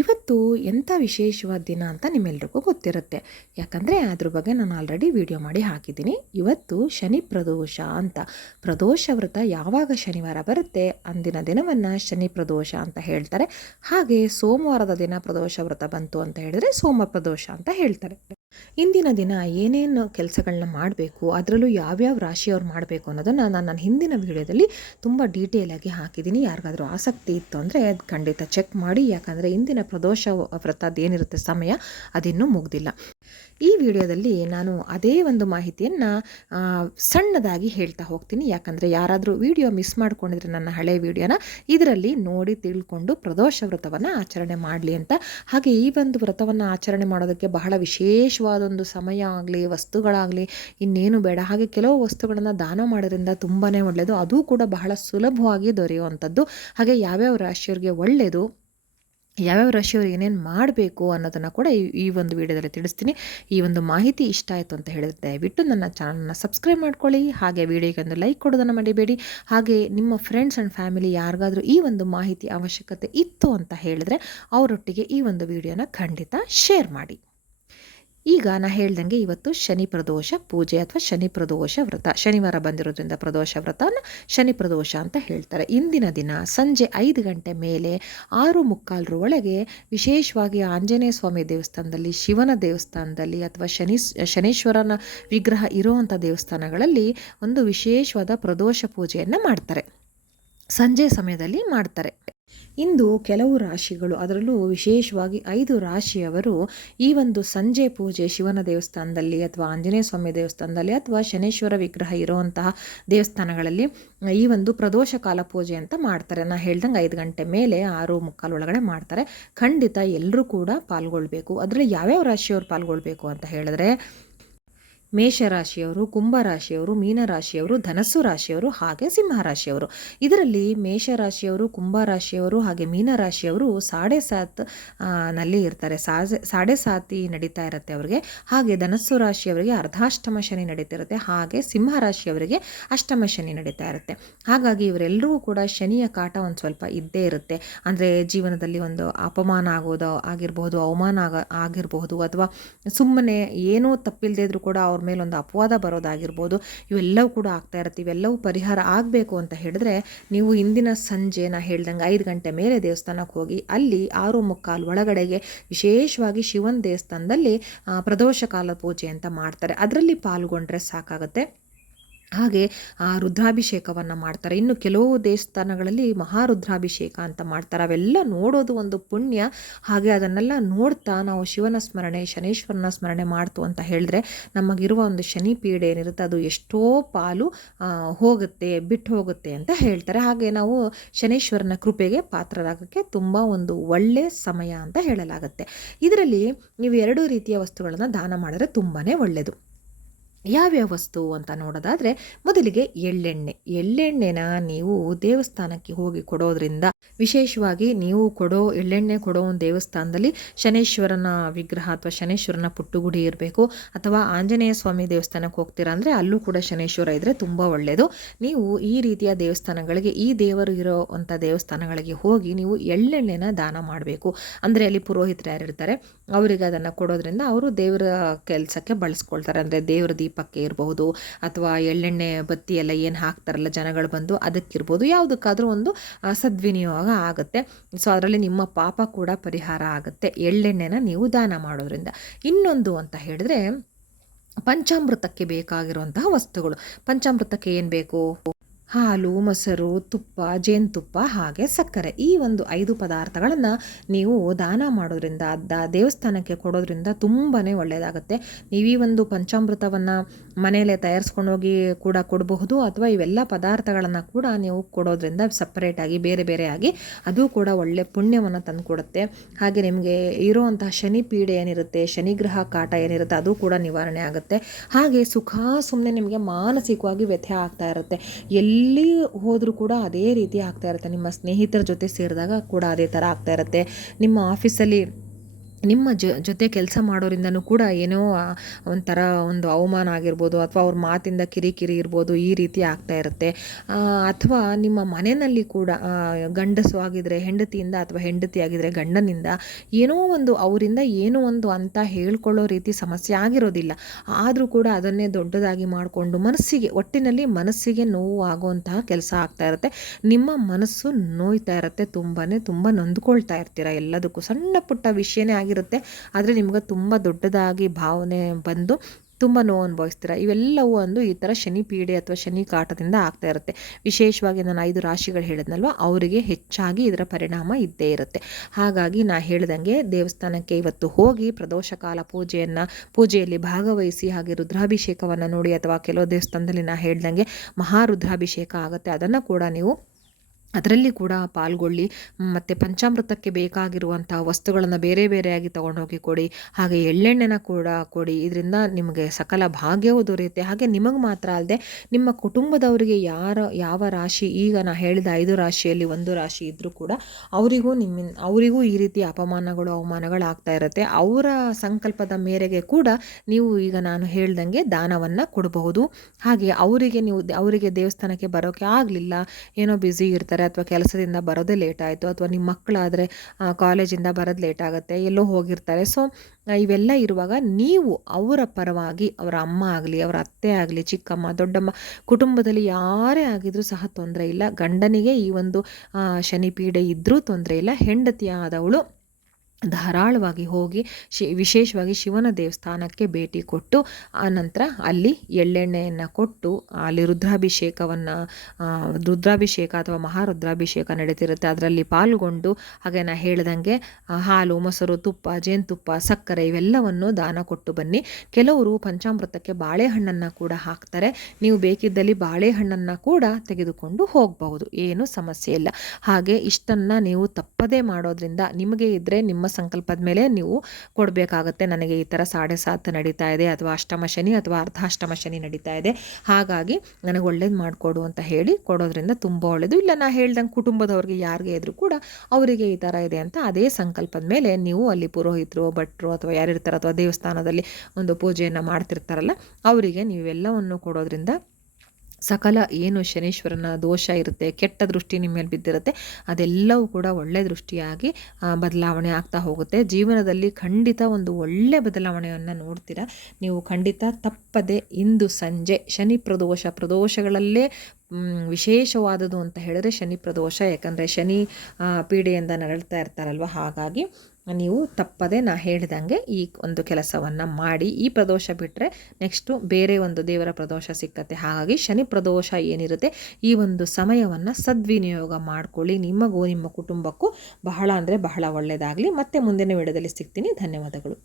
ಇವತ್ತು ಎಂಥ ವಿಶೇಷವಾದ ದಿನ ಅಂತ ನಿಮ್ಮೆಲ್ರಿಗೂ ಗೊತ್ತಿರುತ್ತೆ. ಯಾಕಂದರೆ ಅದ್ರ ಬಗ್ಗೆ ನಾನು ಆಲ್ರೆಡಿ ವಿಡಿಯೋ ಮಾಡಿ ಹಾಕಿದ್ದೀನಿ. ಇವತ್ತು ಶನಿ ಪ್ರದೋಷ ಅಂತ. ಪ್ರದೋಷ ವ್ರತ ಯಾವಾಗ ಶನಿವಾರ ಬರುತ್ತೆ ಅಂದಿನ ದಿನವನ್ನು ಶನಿ ಪ್ರದೋಷ ಅಂತ ಹೇಳ್ತಾರೆ. ಹಾಗೆ ಸೋಮವಾರದ ದಿನ ಪ್ರದೋಷ ವ್ರತ ಬಂತು ಅಂತ ಹೇಳಿದರೆ ಸೋಮ ಪ್ರದೋಷ ಅಂತ ಹೇಳ್ತಾರೆ. ಇಂದಿನ ದಿನ ಏನೇನು ಕೆಲಸಗಳನ್ನ ಮಾಡಬೇಕು, ಅದರಲ್ಲೂ ಯಾವ್ಯಾವ ರಾಶಿಯವ್ರು ಮಾಡಬೇಕು ಅನ್ನೋದನ್ನು ನಾನು ನನ್ನ ಹಿಂದಿನ ವಿಡಿಯೋದಲ್ಲಿ ತುಂಬ ಡೀಟೇಲಾಗಿ ಹಾಕಿದ್ದೀನಿ. ಯಾರಿಗಾದರೂ ಆಸಕ್ತಿ ಇತ್ತು ಅಂದರೆ ಅದು ಖಂಡಿತ ಚೆಕ್ ಮಾಡಿ. ಯಾಕಂದರೆ ಇಂದಿನ ಪ್ರದೋಷ ವ್ರತದ್ದೇನಿರುತ್ತೆ ಸಮಯ ಅದಿನ್ನೂ ಮುಗ್ದಿಲ್ಲ. ಈ ವಿಡಿಯೋದಲ್ಲಿ ನಾನು ಅದೇ ಒಂದು ಮಾಹಿತಿಯನ್ನು ಸಣ್ಣದಾಗಿ ಹೇಳ್ತಾ ಹೋಗ್ತೀನಿ. ಯಾಕಂದರೆ ಯಾರಾದರೂ ವಿಡಿಯೋ ಮಿಸ್ ಮಾಡ್ಕೊಂಡಿದ್ರೆ ನನ್ನ ಹಳೆ ವಿಡಿಯೋನ ಇದರಲ್ಲಿ ನೋಡಿ ತಿಳ್ಕೊಂಡು ಪ್ರದೋಷ ವ್ರತವನ್ನು ಆಚರಣೆ ಮಾಡಲಿ ಅಂತ. ಹಾಗೆ ಈ ಒಂದು ವ್ರತವನ್ನು ಆಚರಣೆ ಮಾಡೋದಕ್ಕೆ ಬಹಳ ವಿಶೇಷವಾದೊಂದು ಸಮಯ ಆಗಲಿ, ವಸ್ತುಗಳಾಗಲಿ ಇನ್ನೇನು ಬೇಡ. ಹಾಗೆ ಕೆಲವು ವಸ್ತುಗಳನ್ನು ದಾನ ಮಾಡೋದ್ರಿಂದ ತುಂಬಾ ಒಳ್ಳೆಯದು. ಅದು ಕೂಡ ಬಹಳ ಸುಲಭವಾಗಿ ದೊರೆಯುವಂಥದ್ದು. ಹಾಗೆ ಯಾವ್ಯಾವ ರಾಶಿಯವರಿಗೆ ಒಳ್ಳೆಯದು, ಯಾವ್ಯಾವ ರಾಶಿಯವರು ಏನೇನು ಮಾಡಬೇಕು ಅನ್ನೋದನ್ನು ಕೂಡ ಈ ಒಂದು ವಿಡಿಯೋದಲ್ಲಿ ತಿಳಿಸ್ತೀನಿ. ಈ ಒಂದು ಮಾಹಿತಿ ಇಷ್ಟ ಆಯಿತು ಅಂತ ಹೇಳಿದ್ರೆ ದಯವಿಟ್ಟು ನನ್ನ ಚಾನಲ್ನ ಸಬ್ಸ್ಕ್ರೈಬ್ ಮಾಡ್ಕೊಳ್ಳಿ. ಹಾಗೆ ವಿಡಿಯೋಗೆ ಒಂದು ಲೈಕ್ ಕೊಡೋದನ್ನು ಮರಿಬೇಡಿ. ಹಾಗೆ ನಿಮ್ಮ ಫ್ರೆಂಡ್ಸ್ ಆ್ಯಂಡ್ ಫ್ಯಾಮಿಲಿ ಯಾರಿಗಾದರೂ ಈ ಒಂದು ಮಾಹಿತಿ ಅವಶ್ಯಕತೆ ಇತ್ತು ಅಂತ ಹೇಳಿದ್ರೆ ಅವರೊಟ್ಟಿಗೆ ಈ ಒಂದು ವಿಡಿಯೋನ ಖಂಡಿತ ಶೇರ್ ಮಾಡಿ. ಈಗ ನಾನು ಹೇಳ್ದಂಗೆ ಇವತ್ತು ಶನಿ ಪ್ರದೋಷ ಪೂಜೆ ಅಥವಾ ಶನಿ ಪ್ರದೋಷ ವ್ರತ, ಶನಿವಾರ ಬಂದಿರೋದ್ರಿಂದ ಪ್ರದೋಷ ವ್ರತನ ಶನಿ ಪ್ರದೋಷ ಅಂತ ಹೇಳ್ತಾರೆ. ಇಂದಿನ ದಿನ ಸಂಜೆ 5 ಗಂಟೆ ಮೇಲೆ 6:45 ಒಳಗೆ ವಿಶೇಷವಾಗಿ ಆಂಜನೇಯ ಸ್ವಾಮಿ ದೇವಸ್ಥಾನದಲ್ಲಿ, ಶಿವನ ದೇವಸ್ಥಾನದಲ್ಲಿ ಅಥವಾ ಶನೀಶ್ವರನ ವಿಗ್ರಹ ಇರುವಂಥ ದೇವಸ್ಥಾನಗಳಲ್ಲಿ ಒಂದು ವಿಶೇಷವಾದ ಪ್ರದೋಷ ಪೂಜೆಯನ್ನು ಮಾಡ್ತಾರೆ. ಸಂಜೆ ಸಮಯದಲ್ಲಿ ಮಾಡ್ತಾರೆ. ಇಂದು ಕೆಲವು ರಾಶಿಗಳು, ಅದರಲ್ಲೂ ವಿಶೇಷವಾಗಿ 5 ರಾಶಿಯವರು ಈ ಒಂದು ಸಂಜೆ ಪೂಜೆ ಶಿವನ ದೇವಸ್ಥಾನದಲ್ಲಿ ಅಥವಾ ಆಂಜನೇಯ ಸ್ವಾಮಿ ದೇವಸ್ಥಾನದಲ್ಲಿ ಅಥವಾ ಶನೇಶ್ವರ ವಿಗ್ರಹ ಇರುವಂತಹ ದೇವಸ್ಥಾನಗಳಲ್ಲಿ ಈ ಒಂದು ಪ್ರದೋಷ ಕಾಲ ಪೂಜೆ ಅಂತ ಮಾಡ್ತಾರೆ. ನಾನು ಹೇಳ್ದಂಗೆ 5 ಗಂಟೆ ಮೇಲೆ 6:45 ಒಳಗಡೆ ಮಾಡ್ತಾರೆ. ಖಂಡಿತ ಎಲ್ಲರೂ ಕೂಡ ಪಾಲ್ಗೊಳ್ಬೇಕು. ಅದರಲ್ಲಿ ಯಾವ್ಯಾವ ರಾಶಿಯವರು ಪಾಲ್ಗೊಳ್ಬೇಕು ಅಂತ ಹೇಳಿದ್ರೆ ಮೇಷರಾಶಿಯವರು, ಕುಂಭರಾಶಿಯವರು, ಮೀನರಾಶಿಯವರು, ಧನಸ್ಸು ರಾಶಿಯವರು, ಹಾಗೆ ಸಿಂಹರಾಶಿಯವರು. ಇದರಲ್ಲಿ ಮೇಷರಾಶಿಯವರು, ಕುಂಭರಾಶಿಯವರು ಹಾಗೆ ಮೀನರಾಶಿಯವರು 7:30 ನಲ್ಲಿ ಇರ್ತಾರೆ. 7:30 ನಡೀತಾ ಇರುತ್ತೆ ಅವರಿಗೆ. ಹಾಗೆ ಧನಸ್ಸು ರಾಶಿಯವರಿಗೆ ಅರ್ಧಾಷ್ಟಮ ಶನಿ ನಡೀತಿರುತ್ತೆ. ಹಾಗೆ ಸಿಂಹರಾಶಿಯವರಿಗೆ ಅಷ್ಟಮ ಶನಿ ನಡೀತಾ ಇರುತ್ತೆ. ಹಾಗಾಗಿ ಇವರೆಲ್ಲರೂ ಕೂಡ ಶನಿಯ ಕಾಟ ಒಂದು ಸ್ವಲ್ಪ ಇದ್ದೇ ಇರುತ್ತೆ. ಅಂದರೆ ಜೀವನದಲ್ಲಿ ಒಂದು ಅಪಮಾನ ಆಗೋದು ಆಗಿರಬಹುದು, ಅವಮಾನ ಆಗಿರಬಹುದು, ಅಥವಾ ಸುಮ್ಮನೆ ಏನೂ ತಪ್ಪಿಲ್ಲದೆ ಇದ್ರೂ ಕೂಡ ಅವ್ರ ಮೇಲೆ ಒಂದು ಅಪವಾದ ಬರೋದಾಗಿರ್ಬೋದು. ಇವೆಲ್ಲವೂ ಕೂಡ ಆಗ್ತಾ ಇರುತ್ತೆ. ಇವೆಲ್ಲವೂ ಪರಿಹಾರ ಆಗಬೇಕು ಅಂತ ಹೇಳಿದ್ರೆ ನೀವು ಇಂದಿನ ಸಂಜೆ ನಾ ಹೇಳ್ದಂಗೆ 5 ಗಂಟೆ ಮೇಲೆ ದೇವಸ್ಥಾನಕ್ಕೆ ಹೋಗಿ ಅಲ್ಲಿ 6:45 ಒಳಗಡೆಗೆ ವಿಶೇಷವಾಗಿ ಶಿವನ ದೇವಸ್ಥಾನದಲ್ಲಿ ಪ್ರದೋಷ ಕಾಲ ಪೂಜೆ ಅಂತ ಮಾಡ್ತಾರೆ. ಅದರಲ್ಲಿ ಪಾಲ್ಗೊಂಡ್ರೆ ಸಾಕಾಗುತ್ತೆ. ಹಾಗೆ ರುದ್ರಾಭಿಷೇಕವನ್ನು ಮಾಡ್ತಾರೆ. ಇನ್ನು ಕೆಲವು ದೇವಸ್ಥಾನಗಳಲ್ಲಿ ಮಹಾರುದ್ರಾಭಿಷೇಕ ಅಂತ ಮಾಡ್ತಾರೆ. ಅವೆಲ್ಲ ನೋಡೋದು ಒಂದು ಪುಣ್ಯ. ಹಾಗೆ ಅದನ್ನೆಲ್ಲ ನೋಡ್ತಾ ನಾವು ಶಿವನ ಸ್ಮರಣೆ, ಶನೇಶ್ವರನ ಸ್ಮರಣೆ ಮಾಡ್ತು ಅಂತ ಹೇಳಿದ್ರೆ ನಮಗಿರುವ ಒಂದು ಶನಿ ಪೀಡೆ ಏನಿರುತ್ತೆ ಅದು ಎಷ್ಟೋ ಪಾಲು ಬಿಟ್ಟು ಹೋಗುತ್ತೆ ಅಂತ ಹೇಳ್ತಾರೆ. ಹಾಗೆ ನಾವು ಶನೇಶ್ವರನ ಕೃಪೆಗೆ ಪಾತ್ರರಾಗೋಕ್ಕೆ ತುಂಬ ಒಂದು ಒಳ್ಳೆಯ ಸಮಯ ಅಂತ ಹೇಳಲಾಗುತ್ತೆ. ಇದರಲ್ಲಿ ನೀವು 2 ರೀತಿಯ ವಸ್ತುಗಳನ್ನು ದಾನ ಮಾಡಿದ್ರೆ ತುಂಬಾ ಒಳ್ಳೆಯದು. ಯಾವ್ಯಾವ ವಸ್ತು ಅಂತ ನೋಡೋದಾದರೆ ಮೊದಲಿಗೆ ಎಳ್ಳೆಣ್ಣೆನ ನೀವು ದೇವಸ್ಥಾನಕ್ಕೆ ಹೋಗಿ ಕೊಡೋದ್ರಿಂದ, ವಿಶೇಷವಾಗಿ ನೀವು ಎಳ್ಳೆಣ್ಣೆ ಕೊಡೋ ಒಂದು ದೇವಸ್ಥಾನದಲ್ಲಿ ಶನೇಶ್ವರನ ವಿಗ್ರಹ ಅಥವಾ ಶನೇಶ್ವರನ ಪುಟ್ಟುಗುಡಿ ಇರಬೇಕು. ಅಥವಾ ಆಂಜನೇಯ ಸ್ವಾಮಿ ದೇವಸ್ಥಾನಕ್ಕೆ ಹೋಗ್ತೀರಾ ಅಂದರೆ ಅಲ್ಲೂ ಕೂಡ ಶನೇಶ್ವರ ಇದ್ದರೆ ತುಂಬ ಒಳ್ಳೆಯದು. ನೀವು ಈ ರೀತಿಯ ದೇವಸ್ಥಾನಗಳಿಗೆ, ಈ ದೇವರು ಇರೋ ಅಂಥ ದೇವಸ್ಥಾನಗಳಿಗೆ ಹೋಗಿ ನೀವು ಎಳ್ಳೆಣ್ಣೆನ ದಾನ ಮಾಡಬೇಕು. ಅಂದರೆ ಅಲ್ಲಿ ಪುರೋಹಿತರು ಯಾರಿರ್ತಾರೆ ಅವರಿಗೆ ಅದನ್ನು ಕೊಡೋದ್ರಿಂದ ಅವರು ದೇವರ ಕೆಲಸಕ್ಕೆ ಬಳಸ್ಕೊಳ್ತಾರೆ. ಅಂದರೆ ದೇವರ ದೀಪಕ್ಕೆ ಇರಬಹುದು ಅಥವಾ ಎಳ್ಳೆಣ್ಣೆ ಬತ್ತಿ ಎಲ್ಲ ಏನು ಹಾಕ್ತಾರಲ್ಲ ಜನಗಳು ಬಂದು ಅದಕ್ಕಿರ್ಬೋದು, ಯಾವುದಕ್ಕಾದರೂ ಒಂದು ಸದ್ವಿನಿಯೋಗ ಆಗುತ್ತೆ. ಸೊ ಅದರಲ್ಲಿ ನಿಮ್ಮ ಪಾಪ ಕೂಡ ಪರಿಹಾರ ಆಗುತ್ತೆ ಎಳ್ಳೆಣ್ಣೆನ ನೀವು ದಾನ ಮಾಡೋದ್ರಿಂದ. ಇನ್ನೊಂದು ಅಂತ ಹೇಳಿದ್ರೆ ಪಂಚಾಮೃತಕ್ಕೆ ಬೇಕಾಗಿರುವಂತಹ ವಸ್ತುಗಳು. ಪಂಚಾಮೃತಕ್ಕೆ ಏನು ಬೇಕು? ಹಾಲು, ಮೊಸರು, ತುಪ್ಪ, ಜೇನುತುಪ್ಪ ಹಾಗೆ ಸಕ್ಕರೆ. ಈ ಒಂದು 5 ಪದಾರ್ಥಗಳನ್ನು ನೀವು ದಾನ ಮಾಡೋದ್ರಿಂದ, ದೇವಸ್ಥಾನಕ್ಕೆ ಕೊಡೋದ್ರಿಂದ ತುಂಬಾ ಒಳ್ಳೆಯದಾಗುತ್ತೆ. ನೀವು ಈ ಒಂದು ಪಂಚಾಮೃತವನ್ನು ಮನೆಯಲ್ಲೇ ತಯಾರಿಸ್ಕೊಂಡೋಗಿ ಕೂಡ ಕೊಡಬಹುದು. ಅಥವಾ ಇವೆಲ್ಲ ಪದಾರ್ಥಗಳನ್ನು ಕೂಡ ನೀವು ಕೊಡೋದ್ರಿಂದ ಸಪ್ರೇಟಾಗಿ ಬೇರೆ ಬೇರೆಯಾಗಿ ಅದು ಕೂಡ ಒಳ್ಳೆ ಪುಣ್ಯವನ್ನು ತಂದುಕೊಡುತ್ತೆ. ಹಾಗೆ ನಿಮಗೆ ಇರೋವಂತಹ ಶನಿ ಪೀಡೆ ಏನಿರುತ್ತೆ, ಶನಿಗ್ರಹ ಕಾಟ ಏನಿರುತ್ತೆ ಅದು ಕೂಡ ನಿವಾರಣೆ ಆಗುತ್ತೆ. ಹಾಗೆ ಸುಮ್ಮನೆ ನಿಮಗೆ ಮಾನಸಿಕವಾಗಿ ವ್ಯಥೆ ಆಗ್ತಾ ಇರುತ್ತೆ. ಎಲ್ಲಿ ಹೋದರೂ ಕೂಡ ಅದೇ ರೀತಿ ಆಗ್ತಾ ಇರುತ್ತೆ. ನಿಮ್ಮ ಸ್ನೇಹಿತರ ಜೊತೆ ಸೇರಿದಾಗ ಕೂಡ ಅದೇ ಥರ ಆಗ್ತಾ ಇರುತ್ತೆ. ನಿಮ್ಮ ಆಫೀಸಲ್ಲಿ ನಿಮ್ಮ ಜೊತೆ ಕೆಲಸ ಮಾಡೋರಿಂದನೂ ಕೂಡ ಏನೋ ಒಂಥರ ಒಂದು ಅವಮಾನ ಆಗಿರ್ಬೋದು, ಅಥವಾ ಅವ್ರ ಮಾತಿಂದ ಕಿರಿಕಿರಿ ಇರ್ಬೋದು, ಈ ರೀತಿ ಆಗ್ತಾ ಇರುತ್ತೆ. ಅಥವಾ ನಿಮ್ಮ ಮನೆಯಲ್ಲಿ ಕೂಡ ಗಂಡಸು ಆಗಿದ್ರೆ ಹೆಂಡತಿಯಿಂದ, ಅಥವಾ ಹೆಂಡತಿ ಆಗಿದ್ರೆ ಗಂಡನಿಂದ ಏನೋ ಒಂದು ಅವರಿಂದ ಏನೋ ಒಂದು ಅಂತ ಹೇಳ್ಕೊಳ್ಳೋ ರೀತಿ ಸಮಸ್ಯೆ ಆಗಿರೋದಿಲ್ಲ. ಆದರೂ ಕೂಡ ಅದನ್ನೇ ದೊಡ್ಡದಾಗಿ ಮಾಡಿಕೊಂಡು ಒಟ್ಟಿನಲ್ಲಿ ಮನಸ್ಸಿಗೆ ನೋವು ಆಗುವಂತಹ ಕೆಲಸ ಆಗ್ತಾ ಇರುತ್ತೆ. ನಿಮ್ಮ ಮನಸ್ಸು ನೋಯ್ತಾ ಇರುತ್ತೆ, ತುಂಬ ನೊಂದ್ಕೊಳ್ತಾ ಇರ್ತೀರ ಎಲ್ಲದಕ್ಕೂ. ಸಣ್ಣ ಪುಟ್ಟ ವಿಷಯನೇ ಆಗಿರುತ್ತೆ, ಆದರೆ ನಿಮ್ಗೆ ತುಂಬ ದೊಡ್ಡದಾಗಿ ಭಾವನೆ ಬಂದು ತುಂಬ ನೋವು ಅನುಭವಿಸ್ತೀರ. ಇವೆಲ್ಲವೂ ಈ ಥರ ಶನಿ ಪೀಡೆ ಅಥವಾ ಶನಿ ಕಾಟದಿಂದ ಆಗ್ತಾ ಇರುತ್ತೆ. ವಿಶೇಷವಾಗಿ ನಾನು 5 ರಾಶಿಗಳು ಹೇಳಿದ್ನಲ್ವ, ಅವರಿಗೆ ಹೆಚ್ಚಾಗಿ ಇದರ ಪರಿಣಾಮ ಇದ್ದೇ ಇರುತ್ತೆ. ಹಾಗಾಗಿ ನಾ ಹೇಳ್ದಂಗೆ ದೇವಸ್ಥಾನಕ್ಕೆ ಇವತ್ತು ಹೋಗಿ ಪ್ರದೋಷ ಕಾಲ ಪೂಜೆಯಲ್ಲಿ ಭಾಗವಹಿಸಿ, ಹಾಗೆ ರುದ್ರಾಭಿಷೇಕವನ್ನು ನೋಡಿ, ಅಥವಾ ಕೆಲವು ದೇವಸ್ಥಾನದಲ್ಲಿ ನಾ ಹೇಳ್ದಂಗೆ ಮಹಾರುದ್ರಾಭಿಷೇಕ ಆಗುತ್ತೆ, ಅದನ್ನು ಕೂಡ ನೀವು ಅದರಲ್ಲಿ ಕೂಡ ಪಾಲ್ಗೊಳ್ಳಿ. ಮತ್ತು ಪಂಚಾಮೃತಕ್ಕೆ ಬೇಕಾಗಿರುವಂಥ ವಸ್ತುಗಳನ್ನು ಬೇರೆ ಬೇರೆಯಾಗಿ ತೊಗೊಂಡೋಗಿ ಕೊಡಿ. ಹಾಗೆ ಎಳ್ಳೆಣ್ಣೆನ ಕೂಡ ಕೊಡಿ. ಇದರಿಂದ ನಿಮಗೆ ಸಕಲ ಭಾಗ್ಯವೂ ದೊರೆಯುತ್ತೆ. ಹಾಗೆ ನಿಮಗೆ ಮಾತ್ರ ಅಲ್ಲದೆ ನಿಮ್ಮ ಕುಟುಂಬದವರಿಗೆ ಯಾವ ರಾಶಿ, ಈಗ ನಾ ಹೇಳಿದ 5 ರಾಶಿಯಲ್ಲಿ 1 ರಾಶಿ ಇದ್ದರೂ ಕೂಡ ಅವರಿಗೂ ಈ ರೀತಿ ಅವಮಾನಗಳು ಆಗ್ತಾ ಇರುತ್ತೆ. ಅವರ ಸಂಕಲ್ಪದ ಮೇರೆಗೆ ಕೂಡ ನೀವು ಈಗ ನಾನು ಹೇಳ್ದಂಗೆ ದಾನವನ್ನು ಕೊಡಬಹುದು. ಹಾಗೆ ಅವರಿಗೆ ದೇವಸ್ಥಾನಕ್ಕೆ ಬರೋಕ್ಕೆ ಆಗಲಿಲ್ಲ, ಏನೋ ಬ್ಯುಸಿ ಇರ್ತಾರೆ, ಅಥವಾ ಕೆಲಸದಿಂದ ಬರೋದೇ ಲೇಟ್ ಆಯಿತು, ಅಥವಾ ನಿಮ್ಮ ಮಕ್ಕಳಾದರೆ ಕಾಲೇಜಿಂದ ಬರೋದು ಲೇಟ್ ಆಗುತ್ತೆ, ಎಲ್ಲೋ ಹೋಗಿರ್ತಾರೆ. ಸೊ ಇವೆಲ್ಲ ಇರುವಾಗ ನೀವು ಅವರ ಪರವಾಗಿ, ಅವರ ಅಮ್ಮ ಆಗಲಿ, ಅವರ ಅತ್ತೆ ಆಗಲಿ, ಚಿಕ್ಕಮ್ಮ, ದೊಡ್ಡಮ್ಮ, ಕುಟುಂಬದಲ್ಲಿ ಯಾರೇ ಆಗಿದ್ರೂ ಸಹ ತೊಂದರೆ ಇಲ್ಲ. ಗಂಡನಿಗೆ ಈ ಒಂದು ಶನಿ ಪೀಡೆ ಇದ್ದರೂ ತೊಂದರೆ ಇಲ್ಲ. ಹೆಂಡತಿಯಾದವಳು ಧಾರಾಳವಾಗಿ ಹೋಗಿ ವಿಶೇಷವಾಗಿ ಶಿವನ ದೇವಸ್ಥಾನಕ್ಕೆ ಭೇಟಿ ಕೊಟ್ಟು, ಆನಂತರ ಅಲ್ಲಿ ಎಳ್ಳೆಣ್ಣೆಯನ್ನು ಕೊಟ್ಟು, ಅಲ್ಲಿ ರುದ್ರಾಭಿಷೇಕ ಅಥವಾ ಮಹಾರುದ್ರಾಭಿಷೇಕ ನಡೀತಿರುತ್ತೆ, ಅದರಲ್ಲಿ ಪಾಲ್ಗೊಂಡು, ಹಾಗೆ ನಾ ಹೇಳ್ದಂಗೆ ಹಾಲು, ಮೊಸರು, ತುಪ್ಪ, ಜೇನುತುಪ್ಪ, ಸಕ್ಕರೆ ಇವೆಲ್ಲವನ್ನು ದಾನ ಕೊಟ್ಟು ಬನ್ನಿ. ಕೆಲವರು ಪಂಚಾಮೃತಕ್ಕೆ ಬಾಳೆಹಣ್ಣನ್ನು ಕೂಡ ಹಾಕ್ತಾರೆ. ನೀವು ಬೇಕಿದ್ದಲ್ಲಿ ಬಾಳೆಹಣ್ಣನ್ನು ಕೂಡ ತೆಗೆದುಕೊಂಡು ಹೋಗಬಹುದು, ಏನು ಸಮಸ್ಯೆ ಇಲ್ಲ. ಹಾಗೆ ಇಷ್ಟನ್ನು ನೀವು ತಪ್ಪದೇ ಮಾಡೋದ್ರಿಂದ ನಿಮಗೆ ಇದ್ದರೆ ನಿಮ್ಮ ಸಂಕಲ್ಪದ ಮೇಲೆ ನೀವು ಕೊಡಬೇಕಾಗತ್ತೆ. ನನಗೆ ಈ ಥರ 7.5 ನಡೀತಾ ಇದೆ, ಅಥವಾ ಅಷ್ಟಮ ಶನಿ ಅಥವಾ ಅರ್ಧಾಷ್ಟಮ ಶನಿ ನಡೀತಾ ಇದೆ, ಹಾಗಾಗಿ ನನಗೆ ಒಳ್ಳೇದು ಮಾಡಿಕೊಡು ಅಂತ ಹೇಳಿ ಕೊಡೋದ್ರಿಂದ ತುಂಬ ಒಳ್ಳೆಯದು. ಇಲ್ಲ ನಾ ಹೇಳ್ದಂಗೆ ಕುಟುಂಬದವ್ರಿಗೆ ಯಾರಿಗೆ ಇದ್ರೂ ಕೂಡ ಅವರಿಗೆ ಈ ಥರ ಇದೆ ಅಂತ ಅದೇ ಸಂಕಲ್ಪದ ಮೇಲೆ ನೀವು ಅಲ್ಲಿ ಪುರೋಹಿತರು, ಭಟ್ರು, ಅಥವಾ ಯಾರಿರ್ತಾರೆ, ಅಥವಾ ದೇವಸ್ಥಾನದಲ್ಲಿ ಒಂದು ಪೂಜೆಯನ್ನು ಮಾಡ್ತಿರ್ತಾರಲ್ಲ, ಅವರಿಗೆ ನೀವೆಲ್ಲವನ್ನು ಕೊಡೋದ್ರಿಂದ ಸಕಲ ಏನು ಶನೀಶ್ವರನ ದೋಷ ಇರುತ್ತೆ, ಕೆಟ್ಟ ದೃಷ್ಟಿ ನಿಮ್ಮ ಮೇಲೆ ಬಿದ್ದಿರುತ್ತೆ, ಅದೆಲ್ಲವೂ ಕೂಡ ಒಳ್ಳೆ ದೃಷ್ಟಿಯಾಗಿ ಬದಲಾವಣೆ ಆಗ್ತಾ ಹೋಗುತ್ತೆ. ಜೀವನದಲ್ಲಿ ಖಂಡಿತ ಒಂದು ಒಳ್ಳೆ ಬದಲಾವಣೆಯನ್ನು ನೋಡ್ತೀರಾ ನೀವು. ಖಂಡಿತ ತಪ್ಪದೆ ಇಂದು ಸಂಜೆ ಶನಿ ಪ್ರದೋಷಗಳಲ್ಲೇ ವಿಶೇಷವಾದದ್ದು ಅಂತ ಹೇಳಿದ್ರೆ ಶನಿ ಪ್ರದೋಷ. ಯಾಕಂದರೆ ಶನಿ ಪೀಡೆಯಿಂದ ನರಳ್ತಾ ಇರ್ತಾರಲ್ವ, ಹಾಗಾಗಿ ನೀವು ತಪ್ಪದೆ ನಾ ಹೇಳಿದಂಗೆ ಈ ಒಂದು ಕೆಲಸವನ್ನು ಮಾಡಿ. ಈ ಪ್ರದೋಷ ಬಿಟ್ಟರೆ ನೆಕ್ಸ್ಟು ಬೇರೆ ಒಂದು ದೇವರ ಪ್ರದೋಷ ಸಿಕ್ಕತ್ತೆ. ಹಾಗಾಗಿ ಶನಿ ಪ್ರದೋಷ ಏನಿರುತ್ತೆ, ಈ ಒಂದು ಸಮಯವನ್ನು ಸದ್ವಿನಿಯೋಗ ಮಾಡಿಕೊಳ್ಳಿ. ನಿಮಗೂ ನಿಮ್ಮ ಕುಟುಂಬಕ್ಕೂ ಬಹಳ ಅಂದರೆ ಬಹಳ ಒಳ್ಳೆಯದಾಗಲಿ. ಮತ್ತೆ ಮುಂದಿನ ವಿಡಿಯೋದಲ್ಲಿ ಸಿಗ್ತೀನಿ. ಧನ್ಯವಾದಗಳು.